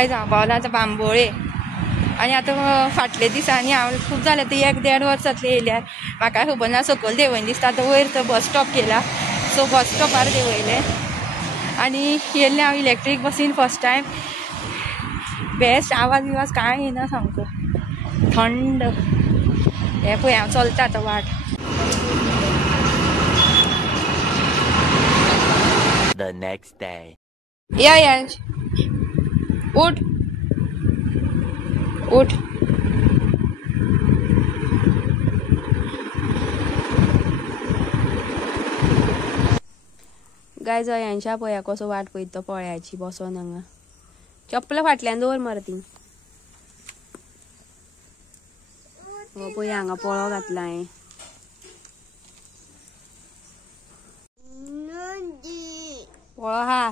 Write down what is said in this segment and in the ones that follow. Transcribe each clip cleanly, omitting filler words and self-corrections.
आयज हांव पावलां आतां बांबोळे आनी आतां फाटले दिसांनी हांव खूब जालें ती 1-1.5 वर्स जातली येयल्यार म्हाका खबर ना सकयल देंवयन दिसता आतां वयर तो बस स्टॉप केला सो बस स्टॉपार देंवयले आनी येयल्लें हांव इलेक्ट्रीक बसीन फर्स्ट टायम बेस्ट आवाज बिवाज कांय येना सामको थंड हे पळय हांव चलता आतां वाट The next day. या उठ उठ गाय जयांच्या पळया कसो वाट पळयता तो पळयाची बसोन हांगा चप्पल फाटल्यान दवर मरे ती हो पळय हांगा पळो घातला हांवें पळो हा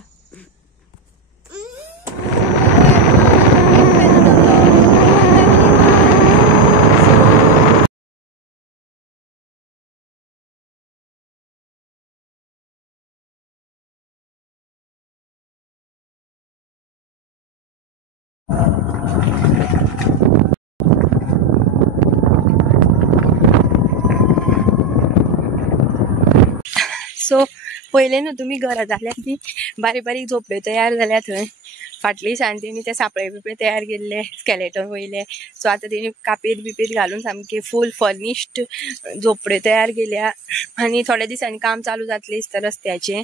सो पहिले न्हू तुमी घरा जाल्यार ती बारीक बारीक झोपड्यो तयार जाल्या थंय फाटली दिसांनी तेणी ते सापळे बिपळे तयार केल्ले स्केलेटन वयले सो आतां तेणी कापीर बिपीर घालून सामके फूल फर्निश्ड झोपड्यो तयार केल्या आनी थोड्या दिसांनी काम चालू जातलें दिसता रस्त्याचें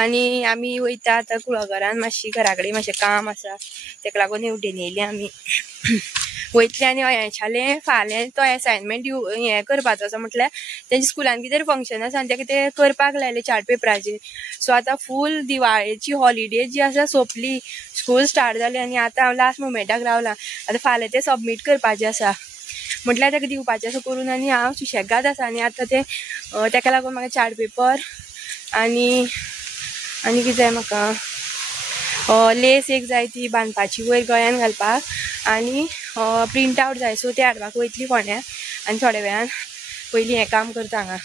आनी आमी वयता आतां कुळागरान मातशी घरा कडेन मातशें काम आसा तेका लागून हेवटेन येयली आमी वयतले आनी अयांशालें फाल्यां तो असायनमेंट हें करपाचो आसा म्हटल्यार तेंच्या स्कुलान कितें फंक्शन आसा आनी तेका तें करपाक लायलें चार्ट पेपराचेर सो आतां फूल दिवाळेची हॉलिडे जी आसा सोंपली स्कूल स्टार्ट जाली आनी आतां हांव लास्ट मोमेंटाक रावलां आतां फाल्यां तें सबमीट करपाचें आसा म्हटल्यार तेका दिवपाचें आसा करून आनी हांव सुशेगाद आसा आनी आतां तें तेका लागून म्हाका चार्ट पेपर आनी कितें जाय म्हाका लेस एक जाय ती बांदपाची वयर गळ्यान घालपाक आनी प्रिंट आवट जाय सो ते हाडपाक वयतली फोंड्या आनी थोड्या वेळान पयलीं हें काम करता हांगा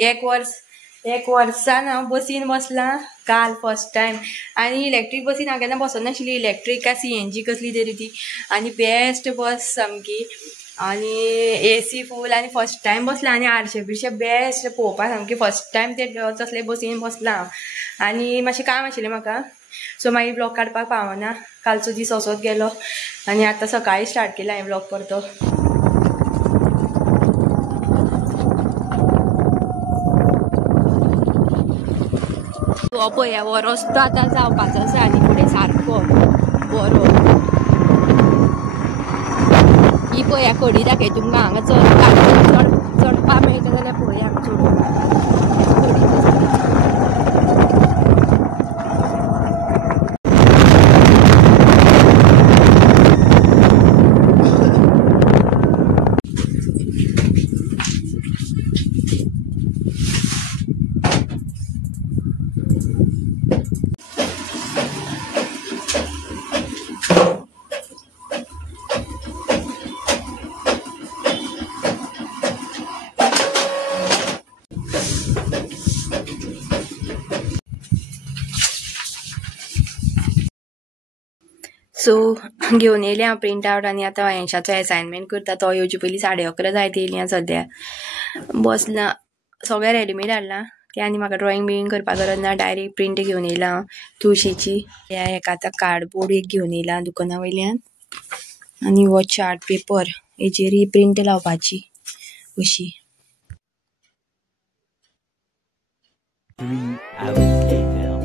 एक वर्सान हांव बसीन बसलां काल फर्स्ट टायम आनी इलेक्ट्रीक बसीन हांव केन्ना बसोन नाशिल्ली इलेक्ट्रीक काय CNG कसली तरी ती आनी बेस्ट बस सामकी आनी AC फूल आनी फर्स्ट टायम बसलां आनी आरशे बिरशे बेस्ट पळोवपाक सामकी फर्स्ट टायम ते तसले बसीन बसलां हांव आनी मातशें काम आशिल्लें म्हाका सो मागीर ब्लॉग काडपाक पावना कालचो दीस असोच गेलो आनी आतां सकाळीं स्टार्ट केला हांवें ब्लॉग परतो हो पळया हो रस्तो आतां जावपाचो आसा आनी फुडें सारको बरो ही पळया खडी दाखय तुमकां हांगा चडपा मेळटा जाल्यार पळया हांगा चडून सो घेवन येयलें हांव प्रिंट आवट आनी आतां अयांशाचो असायनमेंट करता तो येवचे पयलीं 11:30 जायत येयलीं सद्या बसलां सगळें रेडीमेड हाडलां तें आनी म्हाका ड्रॉइंग बिंग करपाक गरज ना डायरेक्ट प्रिंट घेवन येयलां हांव तुळशीची हेका आतां कार्डबोर्ड एक घेवन येयलां दुकाना वयल्यान आनी हो चार्ट पेपर हेचेर ही प्रिंट लावपाची अशी 3 hours later.